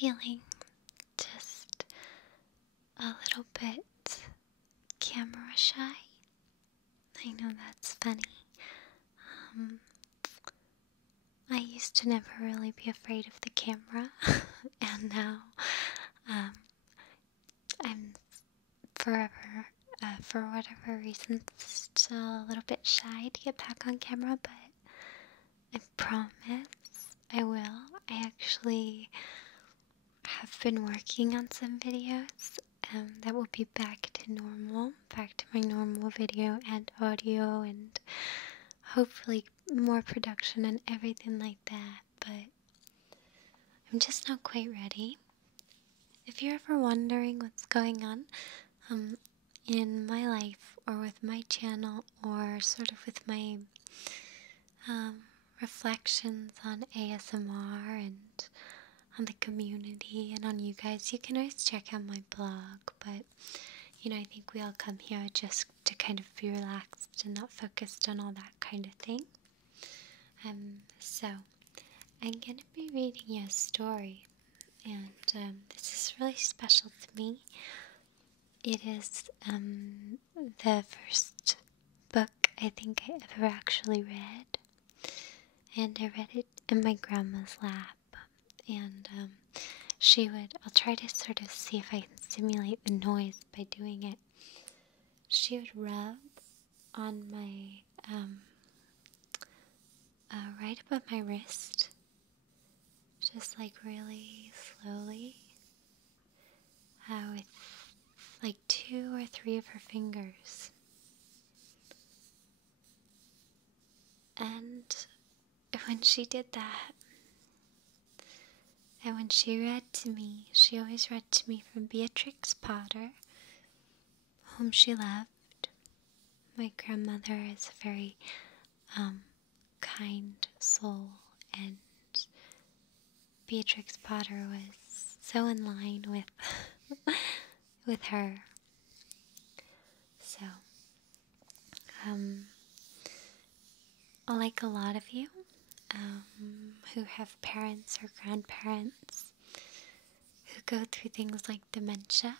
feeling just a little bit camera shy? I know that's funny. I used to never really be afraid of the camera, and now I'm forever, for whatever reason, still a little bit shy to get back on camera, but I promise I will. I actually have been working on some videos that will be back to normal, back to my normal video and audio, and hopefully more production and everything like that, but I'm just not quite ready. If you're ever wondering what's going on in my life or with my channel or sort of with my reflections on ASMR and on the community and on you guys, you can always check out my blog, but I think we all come here just to kind of be relaxed and not focused on all that kind of thing. So I'm gonna be reading you a story, and this is really special to me. It is the first book I think I ever actually read, and I read it in my grandma's lap, and I'll try to sort of see if I can simulate the noise by doing it. She would rub on my, right above my wrist, just like really slowly, with like 2 or 3 of her fingers. And when she did that, and when she read to me, she always read to me from Beatrix Potter, whom she loved. My grandmother is a very kind soul, and Beatrix Potter was so in line with her. So, like a lot of you who have parents or grandparents who go through things like dementia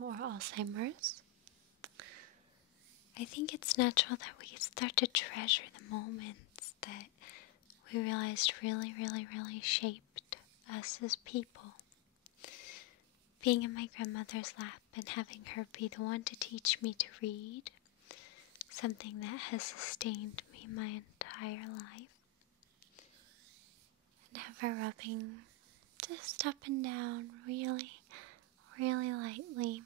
or Alzheimer's, I think it's natural that we start to treasure the moments that we realized really, really, really shaped us as people. Being in my grandmother's lap and having her be the one to teach me to read, something that has sustained me my entire life, and have her rubbing just up and down really, really lightly,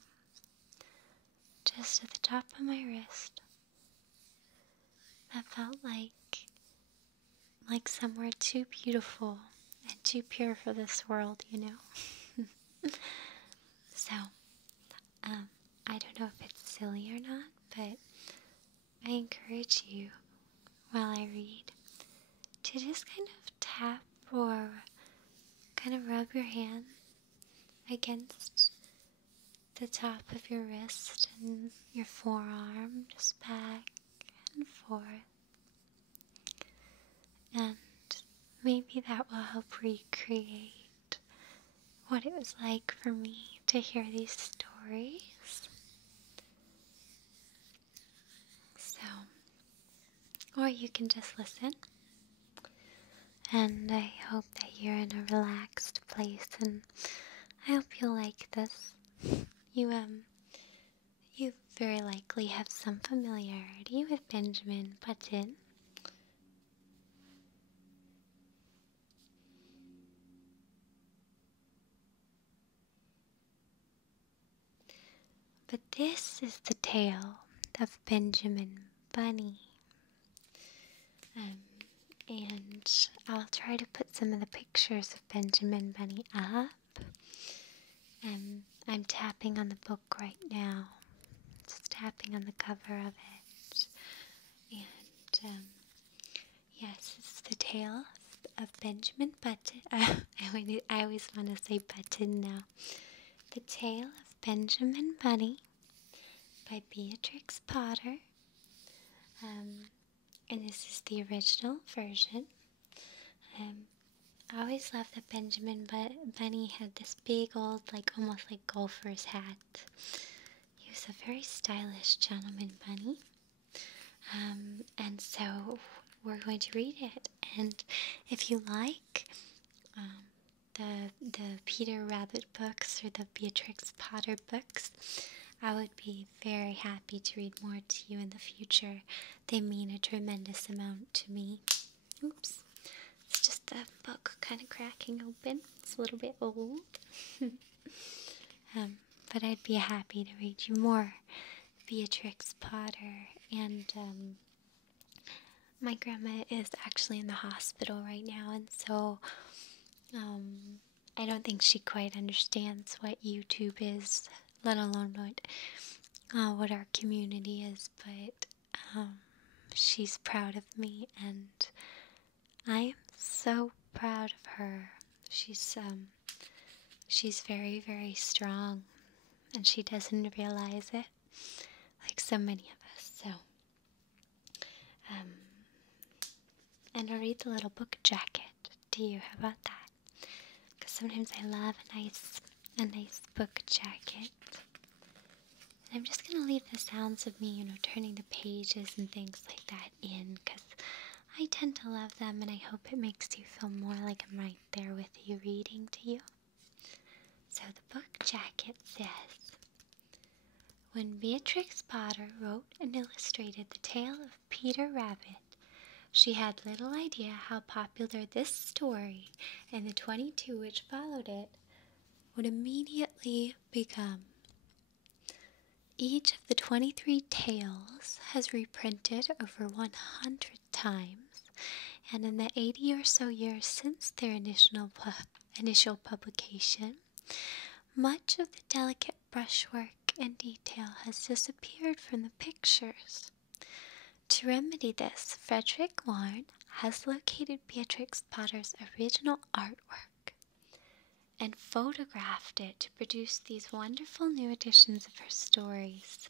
just at the top of my wrist. That felt like somewhere too beautiful and too pure for this world, So, I don't know if it's silly or not, but I encourage you, while I read, to just kind of tap or kind of rub your hand against the top of your wrist and your forearm, just back and forth. And maybe that will help recreate what it was like for me to hear these stories. So, or you can just listen. And I hope that you're in a relaxed place, and I hope you'll like this. You very likely have some familiarity with Benjamin Button. But this is the tale of Benjamin Bunny. And I'll try to put some of the pictures of Benjamin Bunny up. I'm tapping on the book right now. Just tapping on the cover of it. And yes, it's the tale of Benjamin Button. I always want to say Button now. The Tale of Benjamin Bunny by Beatrix Potter. And this is the original version. I always loved that Benjamin Bunny had this big old, like almost like golfer's hat. He was a very stylish gentleman bunny. And so we're going to read it. And if you like the Peter Rabbit books or the Beatrix Potter books, I would be very happy to read more to you in the future. They mean a tremendous amount to me. Oops. It's just the book kind of cracking open. It's a little bit old. But I'd be happy to read you more Beatrix Potter. And my grandma is actually in the hospital right now, and so I don't think she quite understands what YouTube is, let alone what our community is, but she's proud of me, and I am so proud of her. She's very, very strong, and she doesn't realize it, like so many of us. So, and I'll read the little book jacket to you. How about that? Because sometimes I love a nice book jacket. And I'm just gonna leave the sounds of me, turning the pages and things like that in, because I tend to love them, and I hope it makes you feel more like I'm right there with you reading to you. So the book jacket says, when Beatrix Potter wrote and illustrated the tale of Peter Rabbit, she had little idea how popular this story and the 22 which followed it would immediately become. Each of the 23 tales has reprinted over 100 times, and in the 80 or so years since their initial publication, much of the delicate brushwork and detail has disappeared from the pictures. To remedy this, Frederick Warne has located Beatrix Potter's original artwork and photographed it to produce these wonderful new editions of her stories.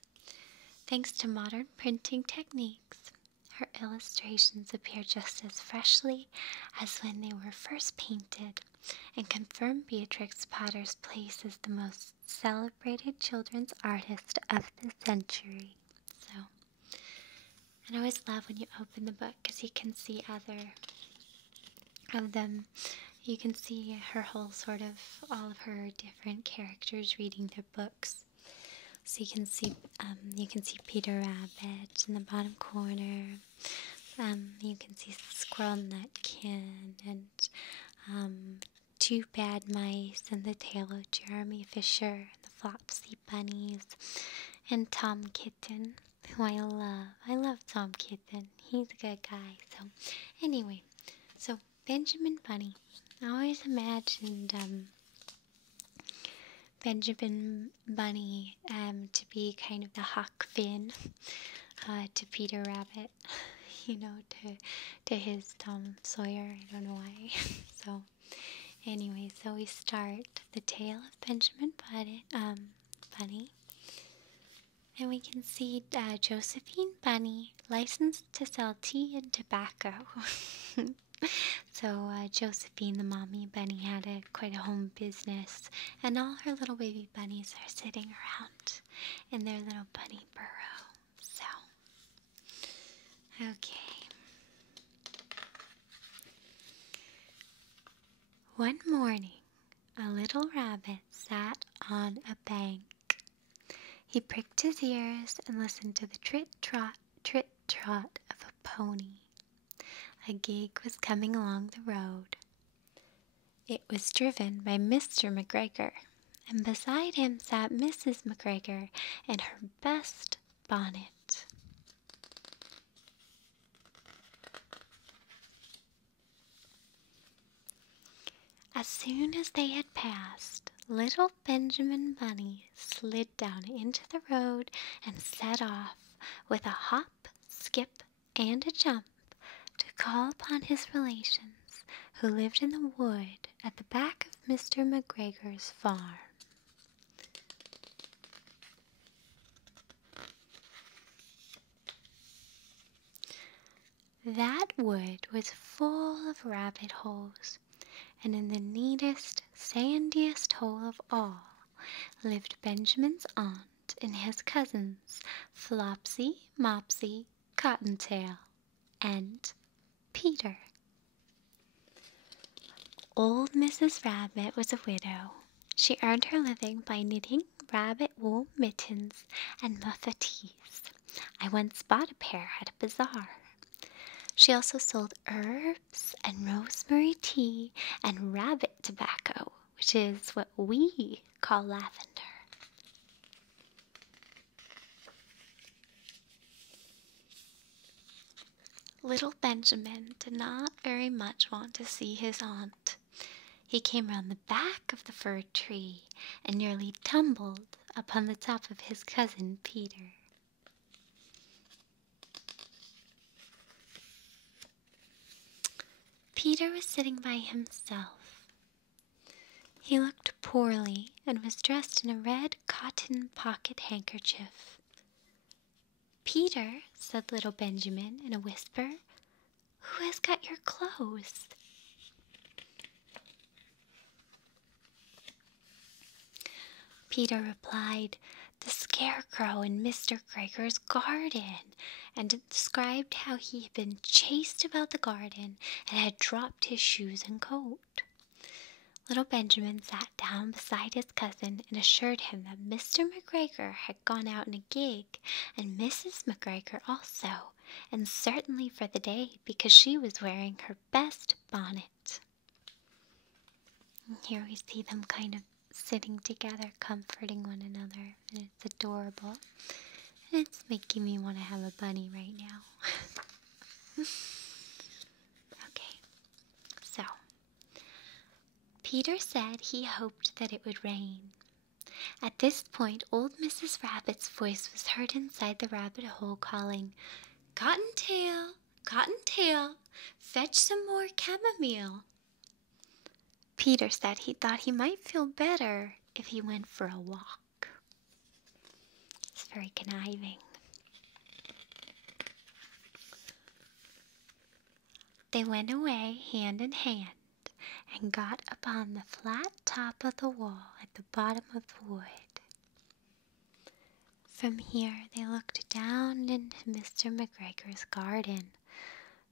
Thanks to modern printing techniques, her illustrations appear just as freshly as when they were first painted, and confirm Beatrix Potter's place as the most celebrated children's artist of the century. And I always love when you open the book, because you can see other of them. You can see her whole all of her different characters reading their books. So you can see Peter Rabbit in the bottom corner. You can see Squirrel Nutkin and Two Bad Mice and the Tale of Jeremy Fisher, the Flopsy Bunnies, and Tom Kitten, who I love. I love Tom Kitten. He's a good guy. So anyway, so Benjamin Bunny. I always imagined Benjamin Bunny to be kind of the Huck Finn to Peter Rabbit, to his Tom Sawyer. I don't know why. So anyway, so we start the tale of Benjamin Bunny. And we can see Josephine Bunny, licensed to sell tea and tobacco. So Josephine, the mommy bunny, had quite a home business, and all her little baby bunnies are sitting around in their little bunny burrow. So, okay. One morning, a little rabbit sat on a bank. He pricked his ears and listened to the trit-trot of a pony. A gig was coming along the road. It was driven by Mr. McGregor, and beside him sat Mrs. McGregor in her best bonnet. As soon as they had passed, little Benjamin Bunny slid down into the road and set off with a hop, skip, and a jump to call upon his relations who lived in the wood at the back of Mr. McGregor's farm. That wood was full of rabbit holes, and in the neatest, sandiest hole of all lived Benjamin's aunt and his cousins, Flopsy, Mopsy, Cottontail, and Peter. Old Mrs. Rabbit was a widow. She earned her living by knitting rabbit wool mittens and muffatees. I once bought a pair at a bazaar. She also sold herbs and rosemary tea and rabbit tobacco, which is what we call lavender. Little Benjamin did not very much want to see his aunt. He came round the back of the fir tree and nearly tumbled upon the top of his cousin Peter. Peter was sitting by himself. He looked poorly and was dressed in a red cotton pocket handkerchief. "Peter," said little Benjamin in a whisper, "who has got your clothes?" Peter replied, "The Scarecrow in Mr. Gregor's garden," and described how he had been chased about the garden and had dropped his shoes and coat. Little Benjamin sat down beside his cousin and assured him that Mr. McGregor had gone out in a gig, and Mrs. McGregor also, and certainly for the day, because she was wearing her best bonnet. And here we see them kind of sitting together, comforting one another, and it's adorable. And it's making me want to have a bunny right now. Okay, so Peter said he hoped that it would rain. At this point, old Mrs. Rabbit's voice was heard inside the rabbit hole calling, "Cottontail, Cottontail, fetch some more chamomile." Peter said he thought he might feel better if he went for a walk. It's very conniving. They went away hand in hand and got upon the flat top of the wall at the bottom of the wood. From here they looked down into Mr. McGregor's garden.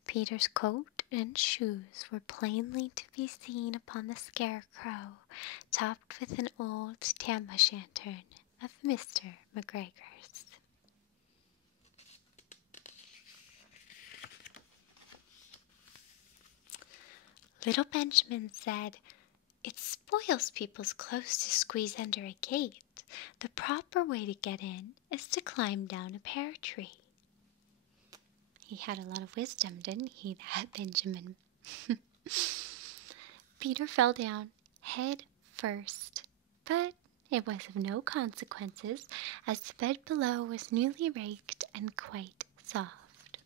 Peter's coat and shoes were plainly to be seen upon the Scarecrow, topped with an old tam-o'-shanter of Mr. McGregor's. Little Benjamin said, "It spoils people's clothes to squeeze under a gate. The proper way to get in is to climb down a pear tree." He had a lot of wisdom, didn't he, that Benjamin? Peter fell down head first, but it was of no consequences, as the bed below was newly raked and quite soft.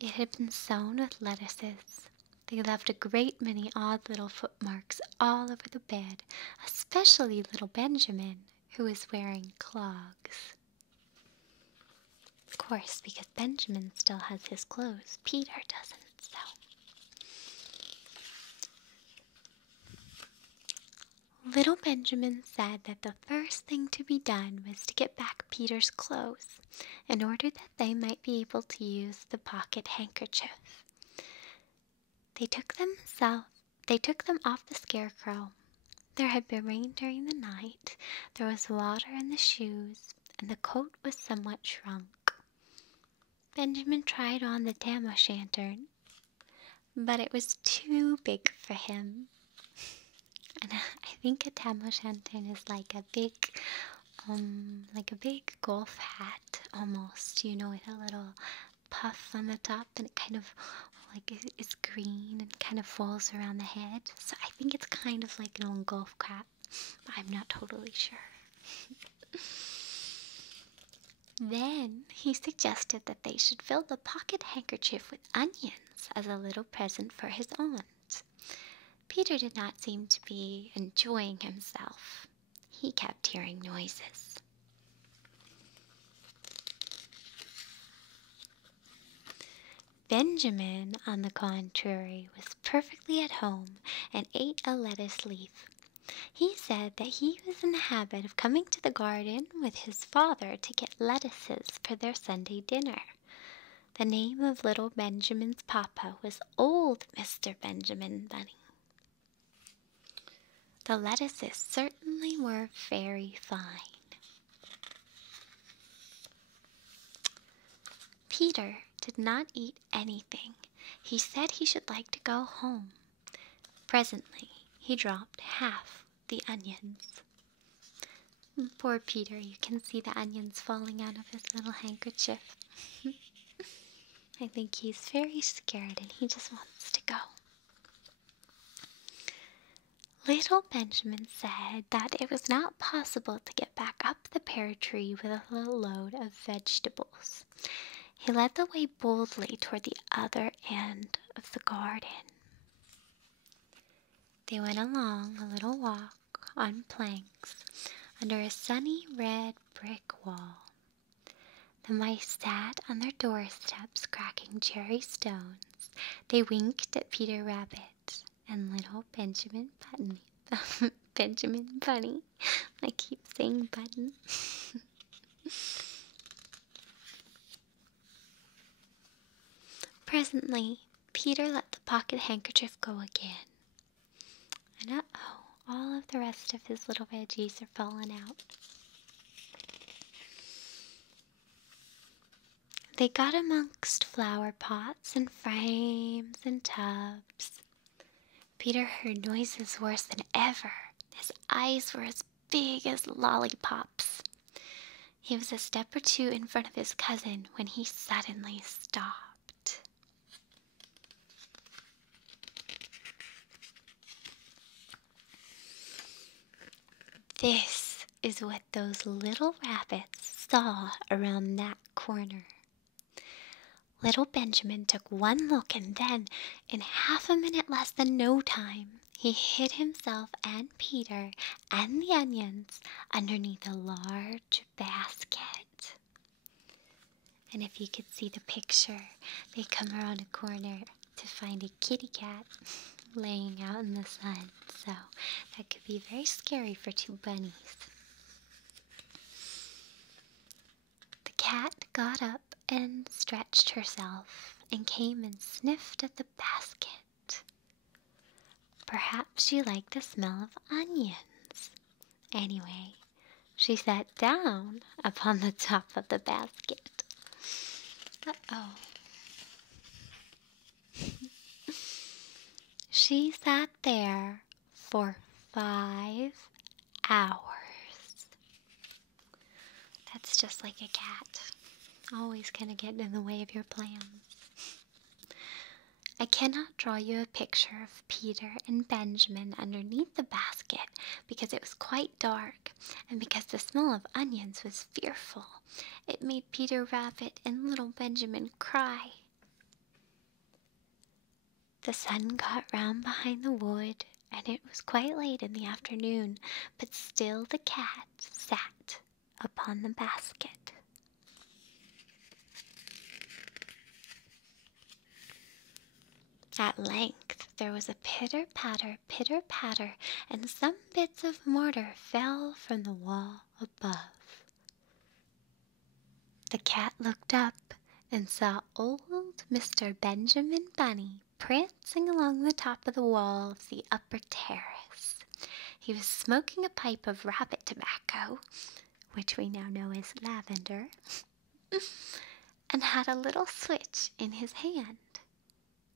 It had been sown with lettuces. They left a great many odd little footmarks all over the bed, especially little Benjamin, who was wearing clogs. Of course, because Benjamin still has his clothes, Peter doesn't, so. Little Benjamin said that the first thing to be done was to get back Peter's clothes, in order that they might be able to use the pocket handkerchief. They took them off the Scarecrow. There had been rain during the night, there was water in the shoes, and the coat was somewhat shrunk. Benjamin tried on the tam-o'-shanter, but it was too big for him. And I think a tam-o'-shanter is like a big golf hat almost, with a little puff on the top, and it kind of it's green and kind of falls around the head. So I think it's kind of like an old golf cap. I'm not totally sure. Then he suggested that they should fill the pocket handkerchief with onions as a little present for his aunt. Peter did not seem to be enjoying himself. He kept hearing noises. Benjamin, on the contrary, was perfectly at home and ate a lettuce leaf. He said that he was in the habit of coming to the garden with his father to get lettuces for their Sunday dinner. The name of little Benjamin's papa was old Mr. Benjamin Bunny. The lettuces certainly were very fine. Peter did not eat anything. He said he should like to go home. Presently, he dropped half the onions. Poor Peter, you can see the onions falling out of his little handkerchief. I think he's very scared and he just wants to go. Little Benjamin said that it was not possible to get back up the pear tree with a load of vegetables. He led the way boldly toward the other end of the garden. They went along a little walk on planks under a sunny red brick wall. The mice sat on their doorsteps cracking cherry stones. They winked at Peter Rabbit and little Benjamin Button. Benjamin Bunny. I keep saying Button. Presently, Peter let the pocket handkerchief go again. And uh-oh, all of the rest of his little veggies are falling out. They got amongst flower pots and frames and tubs. Peter heard noises worse than ever. His eyes were as big as lollipops. He was a step or two in front of his cousin when he suddenly stopped. This is what those little rabbits saw around that corner. Little Benjamin took one look and then, in half a minute less than no time, he hid himself and Peter and the onions underneath a large basket. And if you could see the picture, they come around a corner to find a kitty cat laying out in the sun. So that could be very scary for two bunnies. The cat got up and stretched herself and came and sniffed at the basket. Perhaps she liked the smell of onions. Anyway, she sat down upon the top of the basket. Uh-oh. She sat there for 5 hours. That's just like a cat. Always kind of getting in the way of your plans. I cannot draw you a picture of Peter and Benjamin underneath the basket because it was quite dark and because the smell of onions was fearful. It made Peter Rabbit and little Benjamin cry. The sun got round behind the wood and it was quite late in the afternoon, but still the cat sat upon the basket. At length there was a pitter-patter, pitter-patter, and some bits of mortar fell from the wall above. The cat looked up and saw old Mr. Benjamin Bunny prancing along the top of the wall of the upper terrace. He was smoking a pipe of rabbit tobacco, which we now know as lavender, and had a little switch in his hand.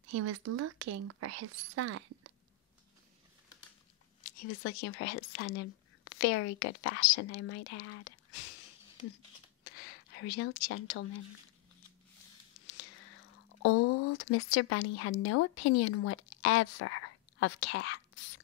He was looking for his son. He was looking for his son in very good fashion, I might add. A real gentleman. Old Mr. Bunny had no opinion whatever of cats.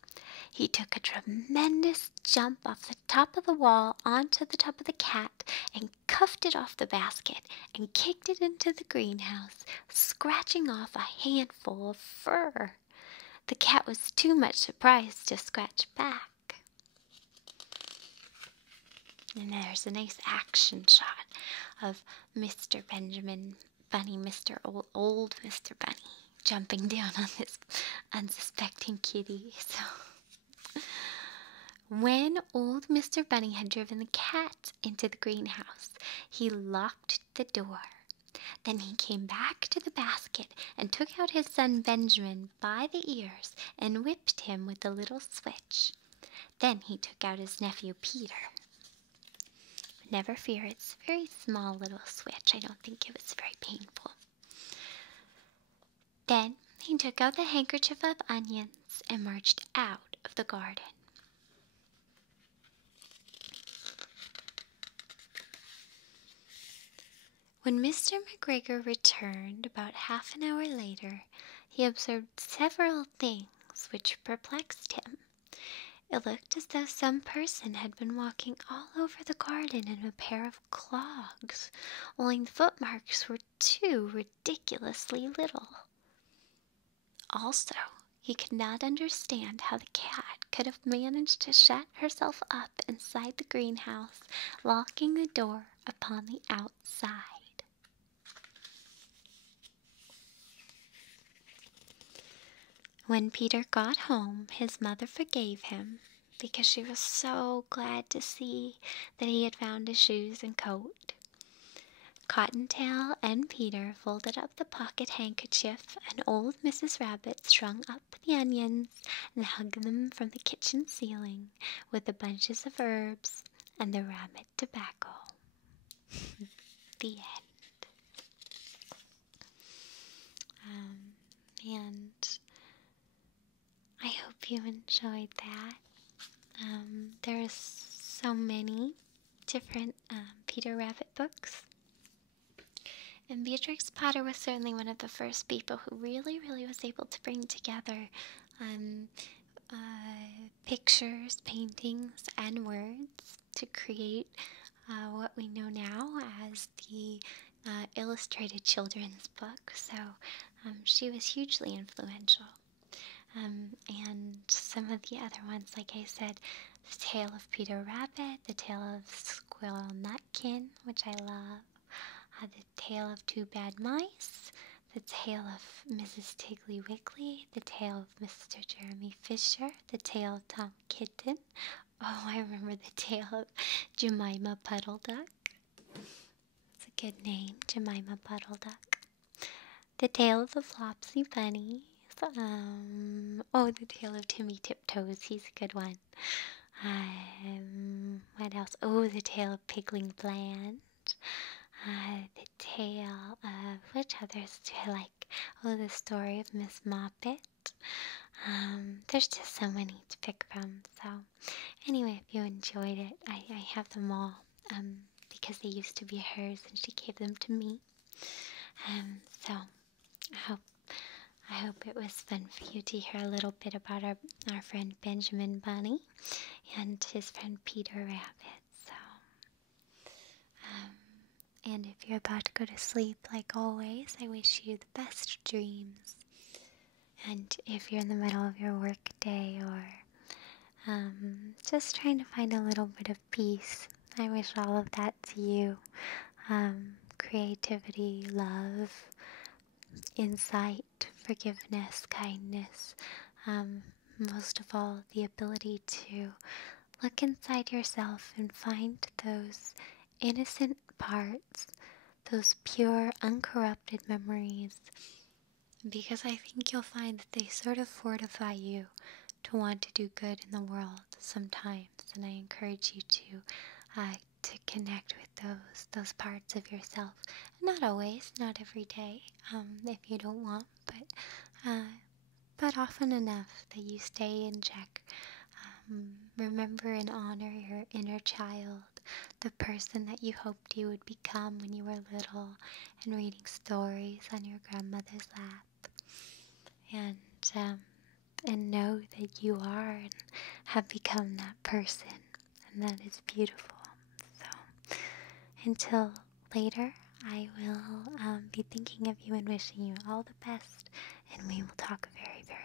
He took a tremendous jump off the top of the wall onto the top of the cat and cuffed it off the basket and kicked it into the greenhouse, scratching off a handful of fur. The cat was too much surprised to scratch back. And there's a nice action shot of Mr. Benjamin Bunny, old Mr. Bunny, jumping down on this unsuspecting kitty. So, when old Mr. Bunny had driven the cat into the greenhouse, he locked the door. Then he came back to the basket and took out his son Benjamin by the ears and whipped him with a little switch. Then he took out his nephew Peter. Never fear, it's a very small little switch. I don't think it was very painful. Then he took out the handkerchief of onions and marched out of the garden. When Mr. McGregor returned about half an hour later, he observed several things which perplexed him. It looked as though some person had been walking all over the garden in a pair of clogs, only the footmarks were too ridiculously little. Also, he could not understand how the cat could have managed to shut herself up inside the greenhouse, locking the door upon the outside. When Peter got home, his mother forgave him because she was so glad to see that he had found his shoes and coat. Cottontail and Peter folded up the pocket handkerchief, and old Mrs. Rabbit strung up the onions and hung them from the kitchen ceiling with the bunches of herbs and the rabbit tobacco. The end. And I hope you enjoyed that. There's so many different Peter Rabbit books. And Beatrix Potter was certainly one of the first people who really was able to bring together pictures, paintings, and words to create what we know now as the illustrated children's book. So she was hugely influential. And some of the other ones, like I said, The Tale of Peter Rabbit, The Tale of Squirrel Nutkin, which I love, The Tale of Two Bad Mice, The Tale of Mrs. Tiggly Wiggly, The Tale of Mr. Jeremy Fisher, The Tale of Tom Kitten. Oh, I remember The Tale of Jemima Puddle Duck. It's a good name, Jemima Puddle Duck. The Tale of the Flopsy Bunny. The Tale of Timmy Tiptoes. He's a good one. What else? Oh, The Tale of Pigling Blanche. The Tale of, which others do I like? Oh, The Story of Miss Moppet. There's just so many to pick from. So, anyway, if you enjoyed it, I have them all because they used to be hers and she gave them to me. So, I hope it was fun for you to hear a little bit about our friend Benjamin Bunny and his friend Peter Rabbit. So, and if you're about to go to sleep, like always, I wish you the best dreams. And if you're in the middle of your work day or just trying to find a little bit of peace, I wish all of that to you. Creativity, love, insight, forgiveness, kindness, most of all, the ability to look inside yourself and find those innocent parts, those pure, uncorrupted memories, because I think you'll find that they sort of fortify you to want to do good in the world sometimes, and I encourage you to connect with those parts of yourself. Not always, not every day, if you don't want, but often enough that you stay in check. Remember and honor your inner child, the person that you hoped you would become when you were little, and reading stories on your grandmother's lap. And know that you are and have become that person, and that is beautiful. So, until later, I will be thinking of you and wishing you all the best, and we will talk very, very